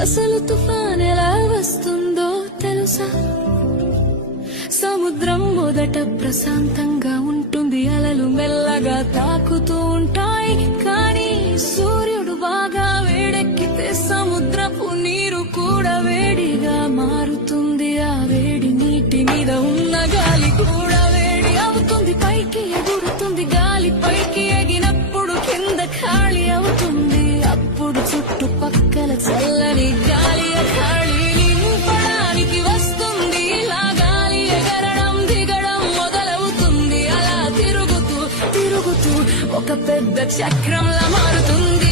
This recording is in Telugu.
అసలు తుఫాన్ ఎలా వస్తుందో తెలుసా? సముద్రం మొదట ప్రశాంతంగా ఉంటుంది, అలలు మెల్లగా తాకుతూ ఉంటాయి. కానీ సూర్యుడు బాగా వేడెక్కితే సముద్రపు నీరు కూడా వేడిగా మారుతుంది. ఆ వేడి నీటి మీద ఉన్న గాలి కూడా వేడి అవుతుంది, పైకి ఎగురుతుంది. గాలి పైకి ఎగినప్పుడు కింద ఖాళీ అవుతుంది. అప్పుడు చుట్టుపక్కల చల్లని గాలి ఖాళీ నింపడానికి వస్తుంది. ఇలా గాలి ఎగరడం దిగడం మొదలవుతుంది. అలా తిరుగుతూ తిరుగుతూ ఒక పెద్ద చక్రంలా మారుతుంది.